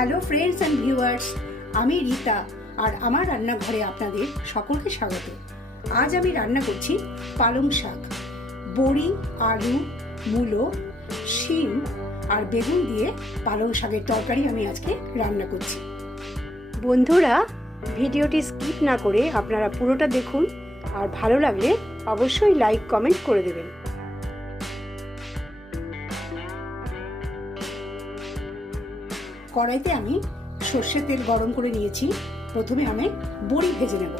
Hello friends and viewers, আমি রিতা আর আমার রান্নাঘরে আপনাদের সকলকে স্বাগত। আজ আমি রান্না করছি পালং শাক। বড়ি, আলু, মূলো, শিম আর বেগুন দিয়ে পালং শাকের তরকারি আমি আজকে রান্না করছি। বন্ধুরা, ভিডিওটি স্কিপ না করে আপনারা পুরোটা দেখুন আর ভালো লাগলে অবশ্যই লাইক কমেন্ট করে দেবেন। কড়াইতে আমি সর্ষের তেল গরম করে নিয়েছি। প্রথমে আমি বড়ি ভেজে নেব।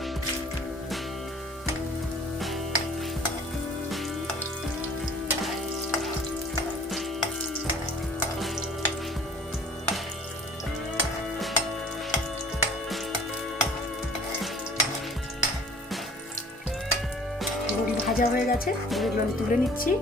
বড়ি ভাজা হয়ে গেছে, এগুলো আমি তুলে নিচ্ছি।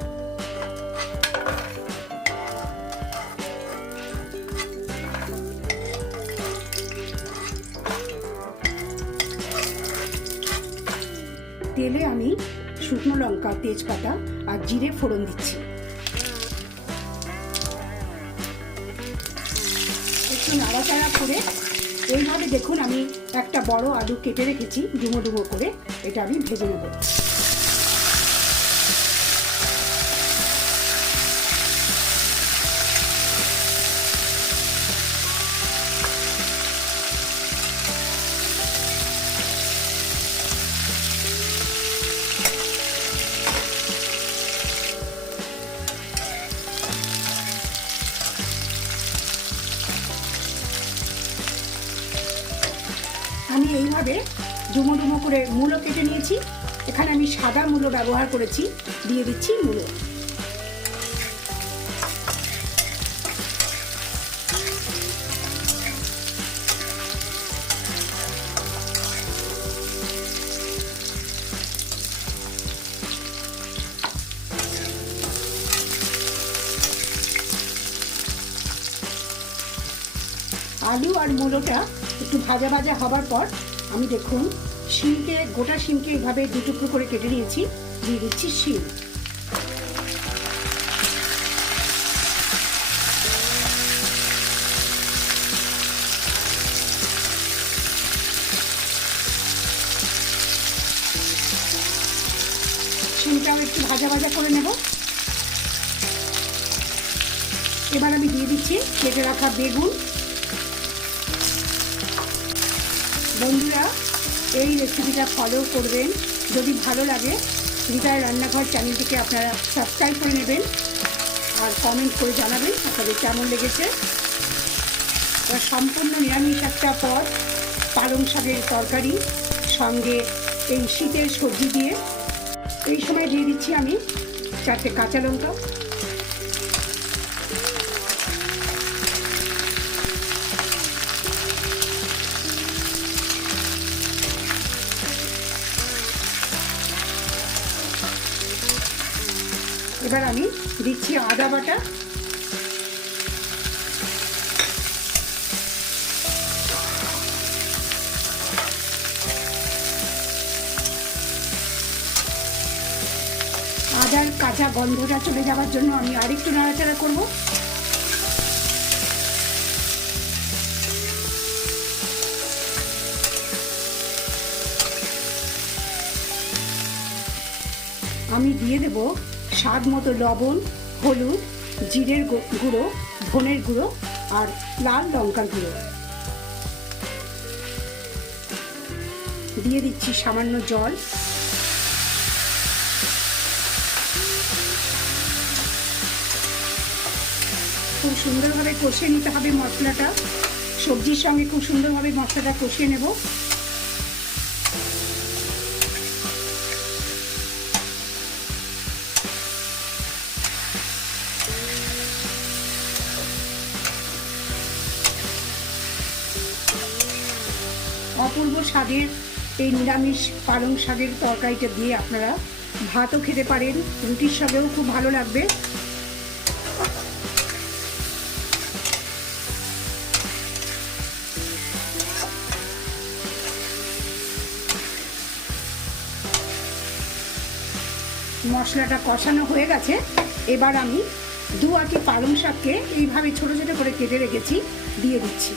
তেলে আমি শুকনো লঙ্কা, তেজপাতা আর জিরে ফোড়ন দিচ্ছি। একটু নাড়াচাড়া করে এইভাবে দেখুন, আমি একটা বড় আলু কেটে রেখেছি ডুমো ডুমো করে, এটা আমি ভেজে নেব। আমি এইভাবে ডুমো ডুমো করে মূলো কেটে নিয়েছি। এখানে আমি সাদা মূলো ব্যবহার করেছি, দিয়ে দিচ্ছি মূলো। আলু আর মূলোটা একটু ভাজা ভাজা হবার পর আমি দেখুন গোটা শিমকে এইভাবে দু টুকরো করে কেটে নিয়েছি, দিয়ে দিচ্ছি শিম। শিমটাও একটু ভাজা ভাজা করে নেব। এবার আমি দিয়ে দিচ্ছি কেটে রাখা বেগুন। বন্ধুরা, এই রেসিপিটা ফলো করবেন। যদি ভালো লাগে রিতার রান্নাঘর চ্যানেলটিকে আপনারা সাবস্ক্রাইব করে নেবেন আর কমেন্ট করে জানাবেন আপনাদের কেমন লেগেছে। সম্পূর্ণ নিরামিষ একটা পদ, পালং শাকের তরকারি, সঙ্গে এই শীতের সবজি দিয়ে। এই সময় দিয়ে দিচ্ছি আমি 4টে কাঁচা লঙ্কা। এবার আমি দিচ্ছি আদা বাটা, আদার কাঁচা গন্ধটা চলে যাওয়ার জন্য আমি আরেকটু নাড়াচাড়া করব। আমি দিয়ে দেব স্বাদ মতো লবণ, হলুদ, জিরের গুঁড়ো, ধনের গুঁড়ো আর লাল লঙ্কার গুঁড়ো। দিয়ে দিচ্ছি সামান্য জল। খুব সুন্দরভাবে কষিয়ে নিতে হবে মশলাটা। সবজির সঙ্গে খুব সুন্দরভাবে মশলাটা কষিয়ে নেব। অপূর্ব স্বাদের এই নিরামিষ পালং শাকের তরকারিটা দিয়ে আপনারা ভাতও খেতে পারেন, রুটির সঙ্গেও খুব ভালো লাগবে। মশলাটা কষানো হয়ে গেছে। এবার আমি দু আটি পালং শাককে এইভাবে ছোট ছোট করে কেটে রেখেছি, দিয়ে দিচ্ছি।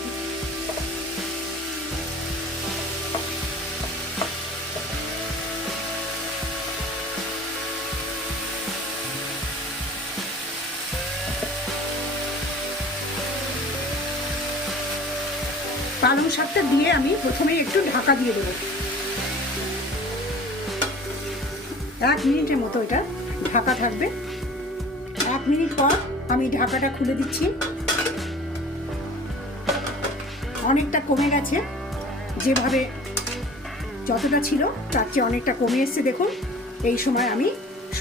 পালং শাকটা দিয়ে আমি প্রথমে একটু ঢাকা দিয়ে দেবো। 1 মিনিটের মতো এটা ঢাকা থাকবে। 1 মিনিট পর আমি ঢাকাটা খুলে দিচ্ছি। অনেকটা কমে গেছে, যেভাবে যতটা ছিল তার চেয়ে অনেকটা কমে এসছে দেখুন। এই সময় আমি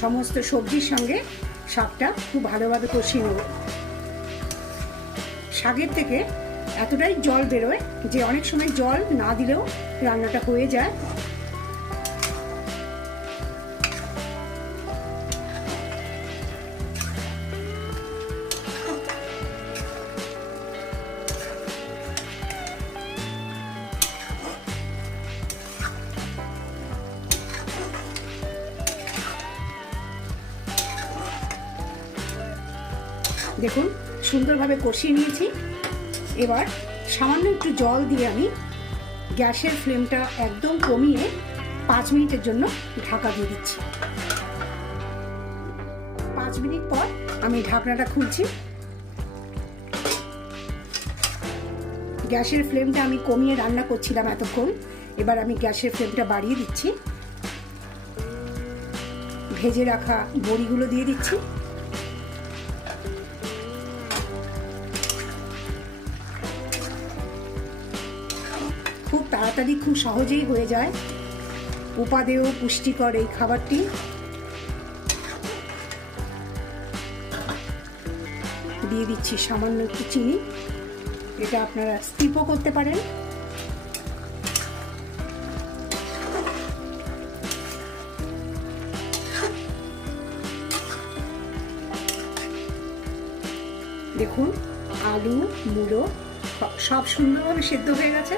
সমস্ত সবজির সঙ্গে শাকটা খুব ভালোভাবে কষিয়ে নেব। শাকের থেকে এতটাই জল বেরোয় যে অনেক সময় জল না দিলেও রান্নাটা হয়ে যায়। দেখুন সুন্দরভাবে কষিয়ে নিয়েছি। এবার সামান্য একটু জল দিয়ে আমি গ্যাসের ফ্লেমটা একদম কমিয়ে 5 মিনিটের জন্য ঢাকা দিয়ে দিচ্ছি। 5 মিনিট পর আমি ঢাকনাটা খুলছি। গ্যাসের ফ্লেমটা আমি কমিয়ে রান্না করছিলাম এতক্ষণ, এবার আমি গ্যাসের ফ্লেমটা বাড়িয়ে দিচ্ছি। ভেজে রাখা বড়িগুলো দিয়ে দিচ্ছি। খুব তাড়াতাড়ি খুব সহজেই হয়ে যায়, উপাদেয় পুষ্টিকর এই খাবারটি। দিয়ে দিচ্ছি সামান্য একটু চিনি, এটা আপনারা স্কিপও করতে পারেন। দেখুন আলু মূলো সব সুন্দরভাবে সেদ্ধ হয়ে গেছে।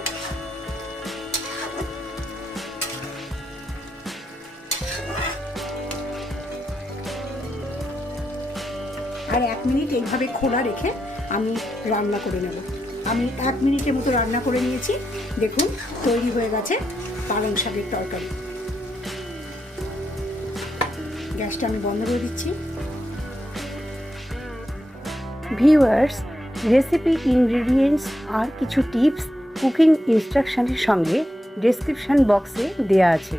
আর 1 মিনিট এইভাবে খোলা রেখে আমি রান্না করে নেব। আমি 1 মিনিটের মতো রান্না করে নিয়েছি। দেখুন তৈরি হয়ে গেছে পালং শাকের তরকারি। গ্যাসটা আমি বন্ধ করে দিচ্ছি। ভিউয়ার্স, রেসিপি ইনগ্রেডিয়েন্টস আর কিছু টিপস কুকিং ইনস্ট্রাকশনের সঙ্গে ডেসক্রিপশন বক্সে দেয়া আছে।